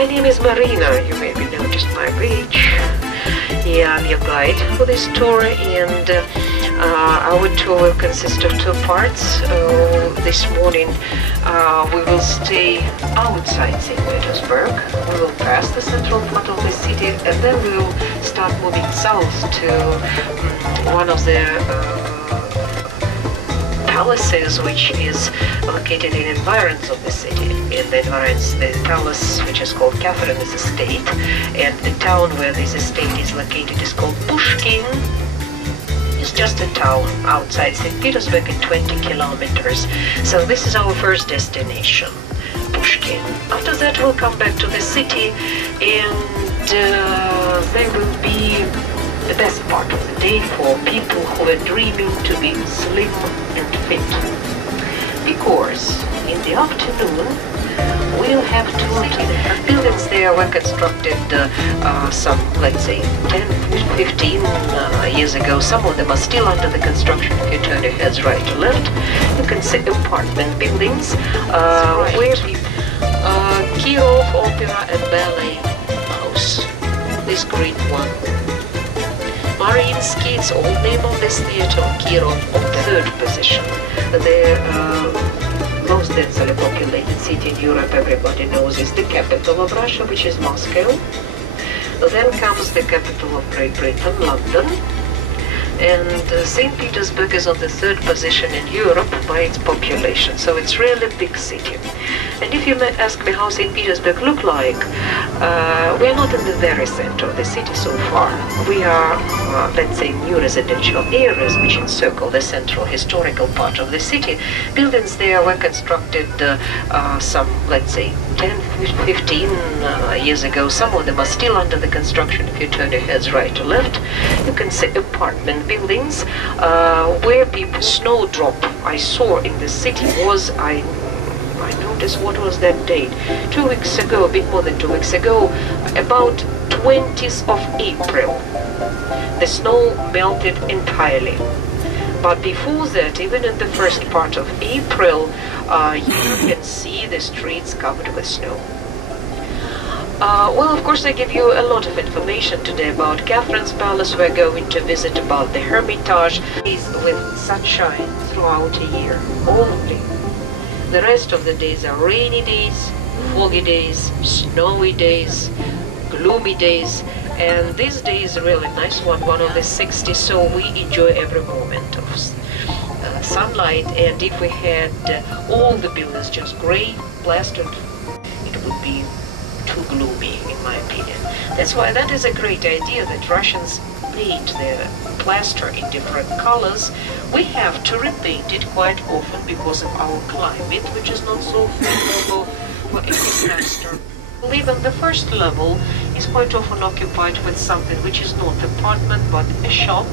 My name is Marina, you maybe noticed my beach. Yeah, I'm your guide for this tour, and our tour will consist of two parts. This morning we will stay outside St. Petersburg. We will pass the central part of the city, and then we will start moving south to one of the palaces, which is located in environs of the city. In the environs, the palace, which is called Catherine's estate, and the town where this estate is located is called Pushkin. It's just a town outside St. Petersburg at 20 kilometers. So this is our first destination, Pushkin. After that, we'll come back to the city, and there will be the best part of the day for people who are dreaming to be slim and fit. Because in the afternoon, we'll have to see the buildings there were constructed some, let's say, 10, 15 years ago. Some of them are still under the construction. If you turn your heads right to left, you can see apartment buildings where Kirov Opera and Ballet House, this green one. Mariinsky, it's old name of this theater, Kirov, on third position. The most densely populated city in Europe, everybody knows, is the capital of Russia, which is Moscow. Then comes the capital of Great Britain, London. And St. Petersburg is on the third position in Europe by its population, so it's really a big city. And if you may ask me how St. Petersburg look like, we're not in the very center of the city so far. We are, let's say, new residential areas which encircle the central historical part of the city. Buildings there were constructed some, let's say, 10, 15 years ago. Some of them are still under the construction. If you turn your heads right to left, you can see apartment buildings where people snowdrop. I saw in the city was, I noticed what was that date, 2 weeks ago, a bit more than 2 weeks ago, about 20th of April. The snow melted entirely. But before that, even in the first part of April, you can see the streets covered with snow. Well, of course, I give you a lot of information today about Catherine's Palace. We're going to visit about the Hermitage. Is with sunshine throughout a year, only. The rest of the days are rainy days, foggy days, snowy days, gloomy days, and this day is a really nice one of the 60, so we enjoy every moment of sunlight. And if we had all the buildings just gray, plastered, it would be too gloomy, in my opinion. That's why that is a great idea that Russians paint their plaster in different colors. We have to repaint it quite often because of our climate, which is not so favorable for any plaster. Even the first level is quite often occupied with something which is not an apartment but a shop,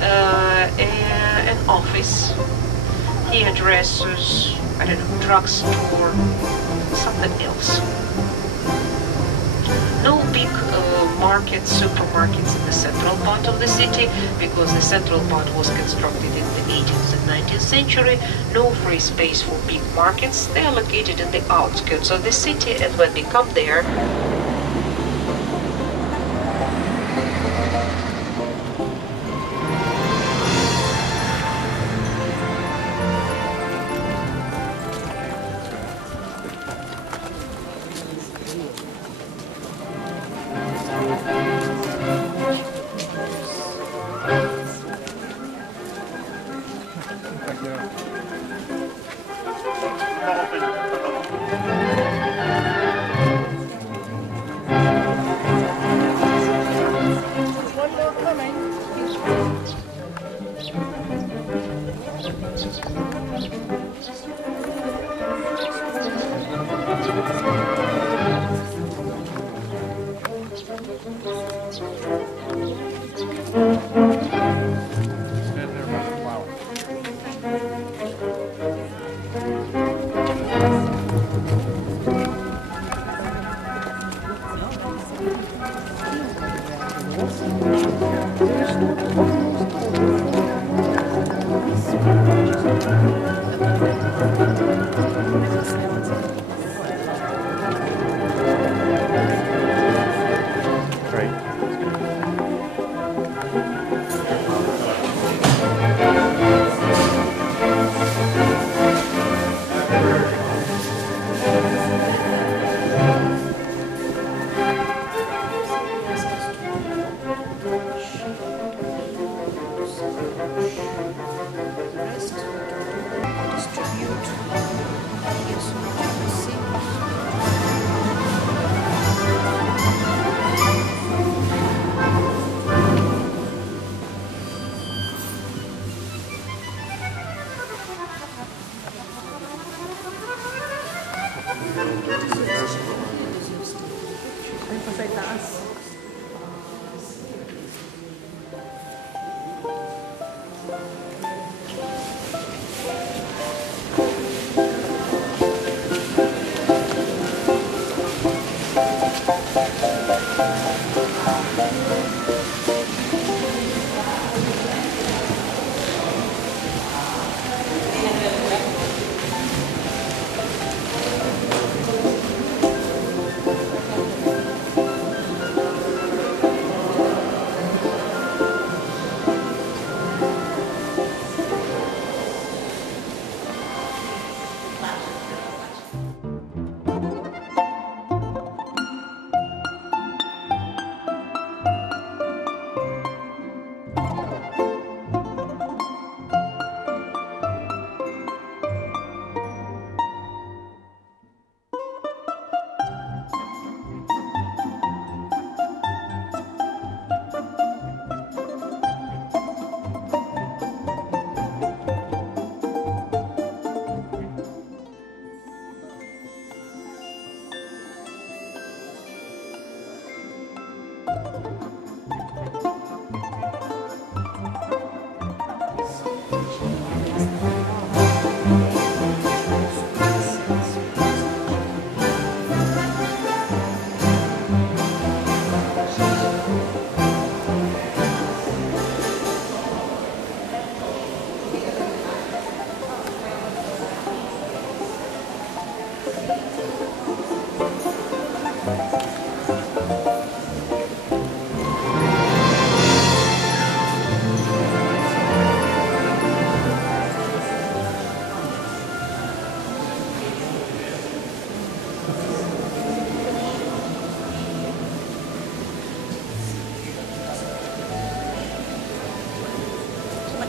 an office, hairdressers, I don't know, drugstore, something else. No big markets, supermarkets in the central part of the city, because the central part was constructed in the 18th and 19th century. No free space for big markets. They are located in the outskirts of the city, and when we come there,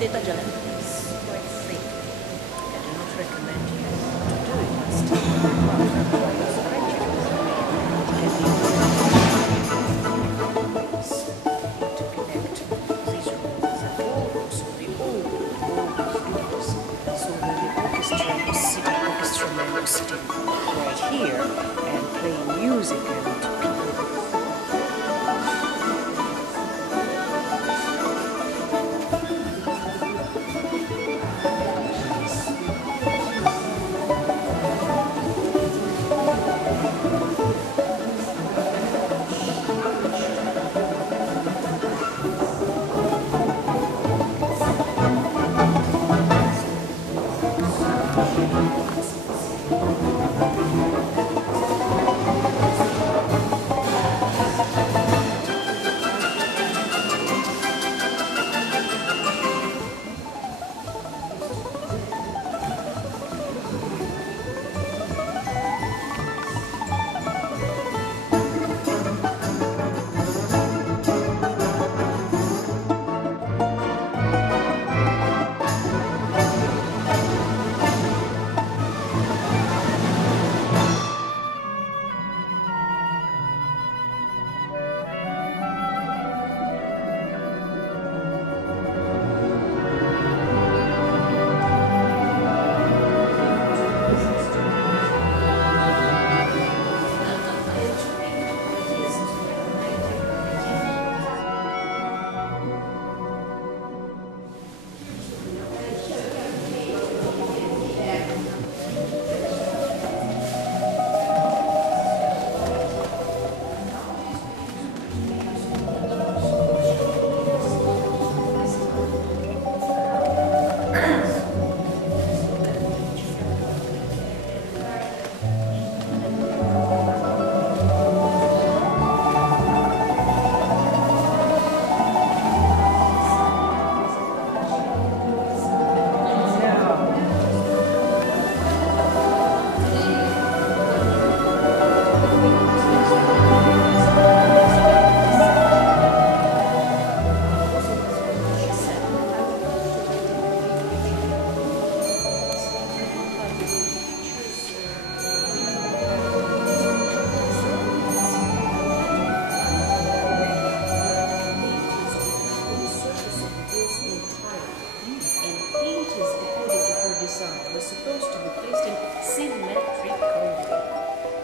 data jalan is quite thick. I do not recommend you to do it, but still, you stretch it with your to connect these rooms and also the old rooms. So when the orchestra man was sitting right here and playing music and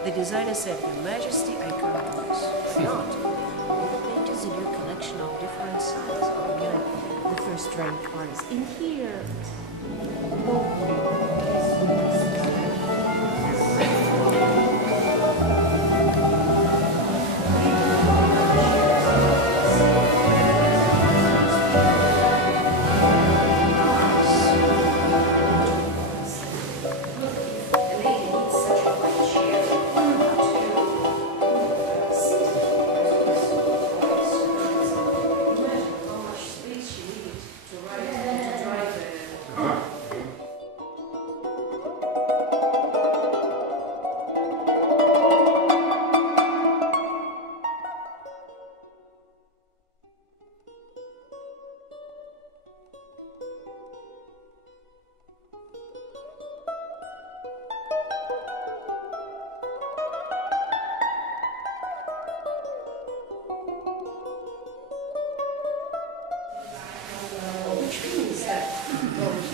The designer said, Your Majesty, I can't do this. Why not? Well, the paint is a new collection of different sizes. The first rank artists. In here,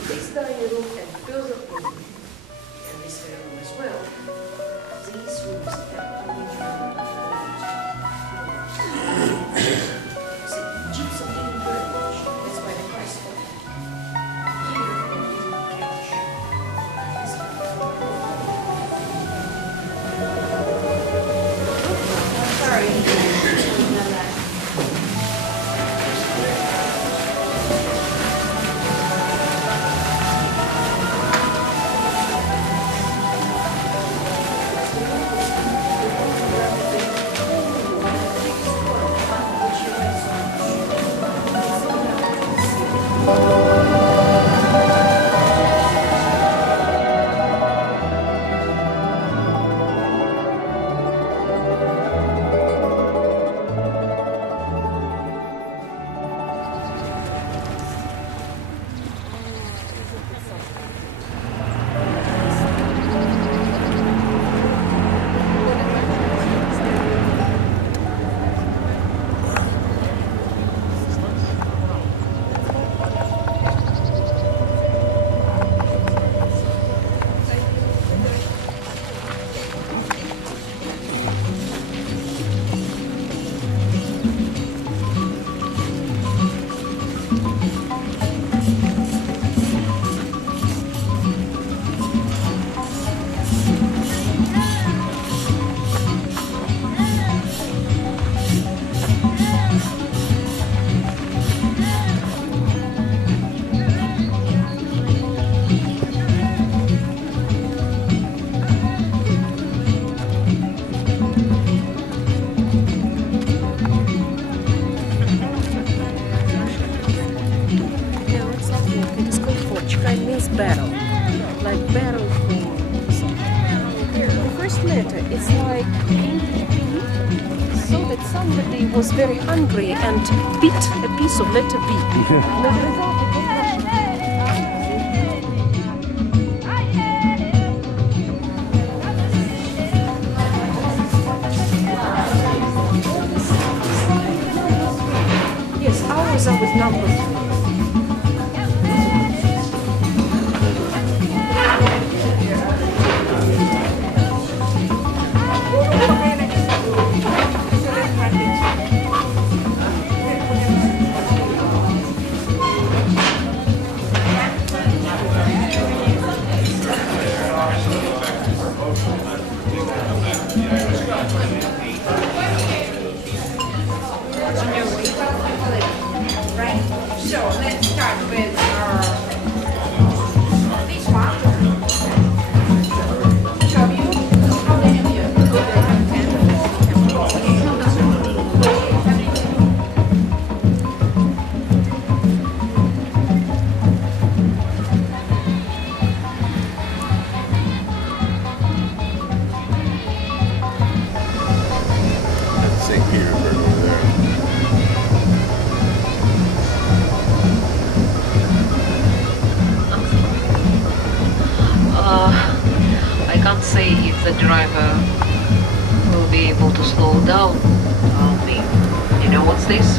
this dining room and further room, and this room as well, these rooms have only see, gypsum didn't burn much, that's why the price of it. Here, and didn't catch. Sorry. Barrel, like barrel forms. The first letter is like so that somebody was very hungry and bit a piece of letter B. Yes, ours are with number 3. So let's start with this one. Show you how many of you That's St. Petersburg over there. I can't say if the driver will be able to slow down. You know what's this?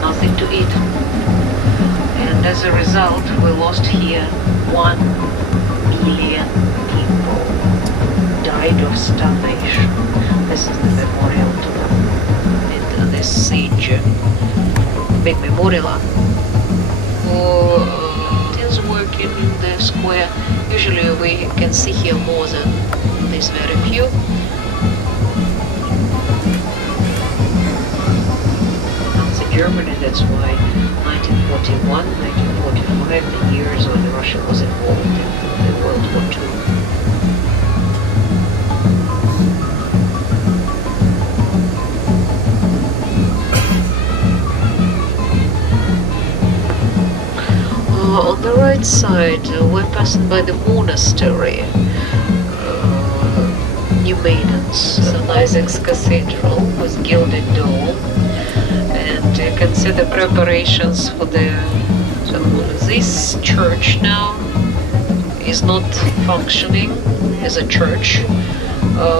Nothing to eat. And as a result, we lost here 1 million people. Died of starvation. big memorial for things working in the square. Usually we can see here more than these very few. Nazi Germany, that's why 1941, 1945, the years when Russia was involved in the World War II. On the right side, we're passing by the monastery, New Maidens, St. Isaac's Cathedral with gilded dome, and you can see the preparations for the. So this church now is not functioning as a church,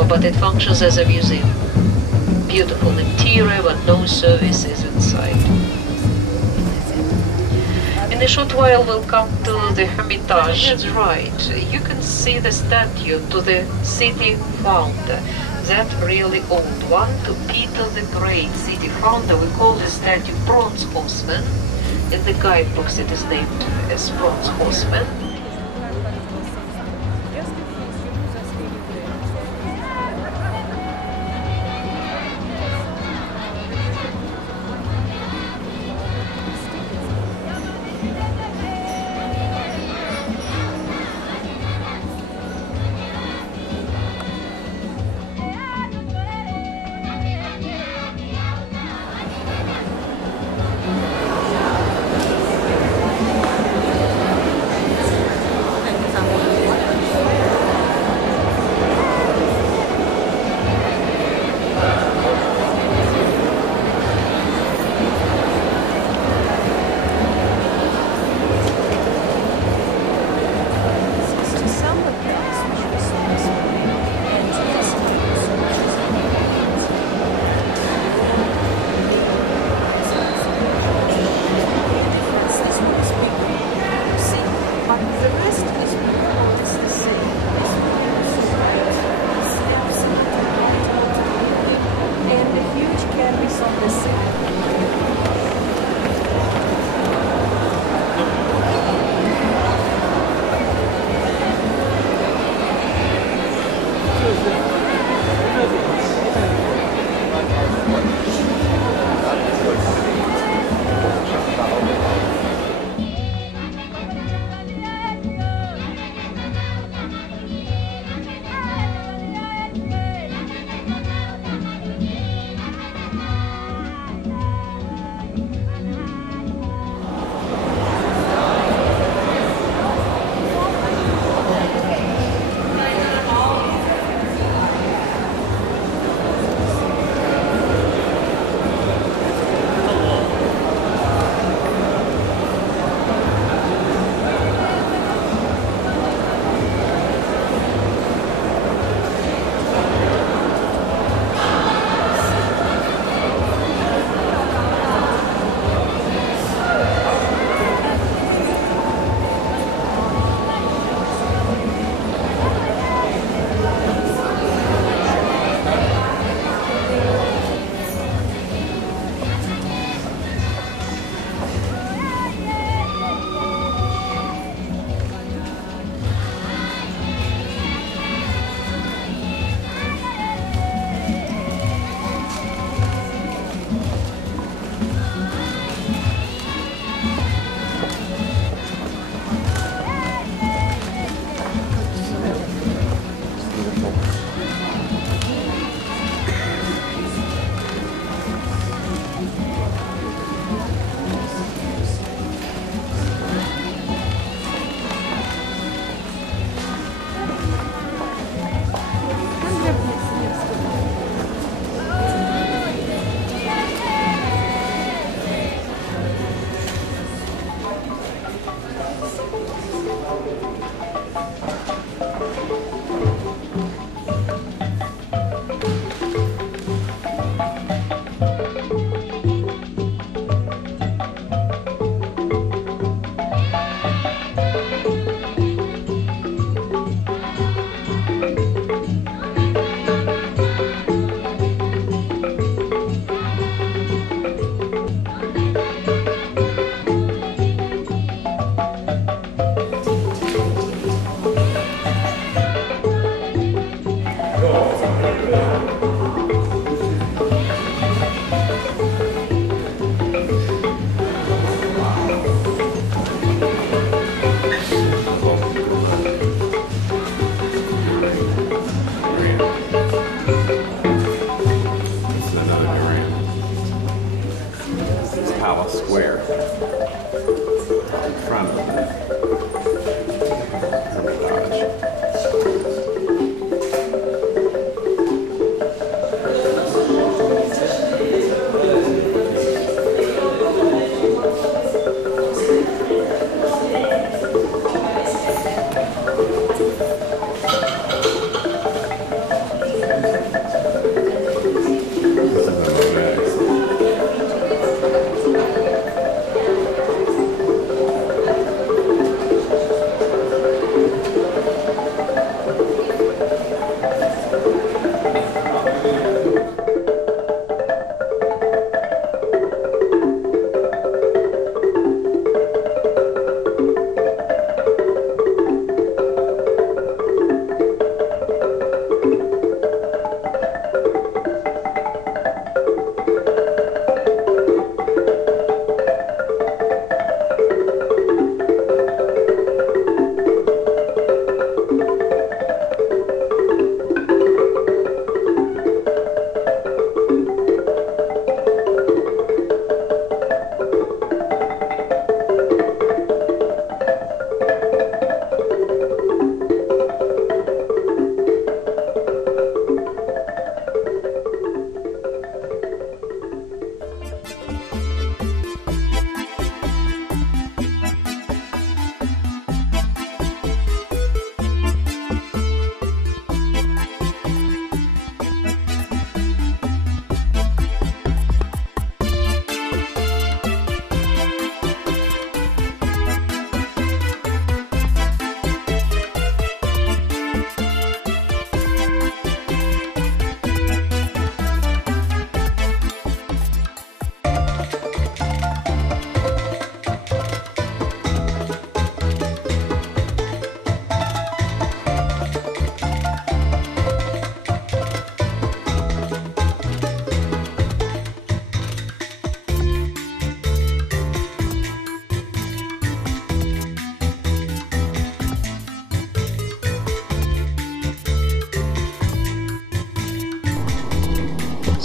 but it functions as a museum. Beautiful interior, but no services inside. In a short while we'll come to the Hermitage. That's right. You can see the statue to the city founder. That really old one, to Peter the Great, city founder. We call the statue Bronze Horseman. In the guidebooks it is named as Bronze Horseman.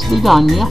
Свидания.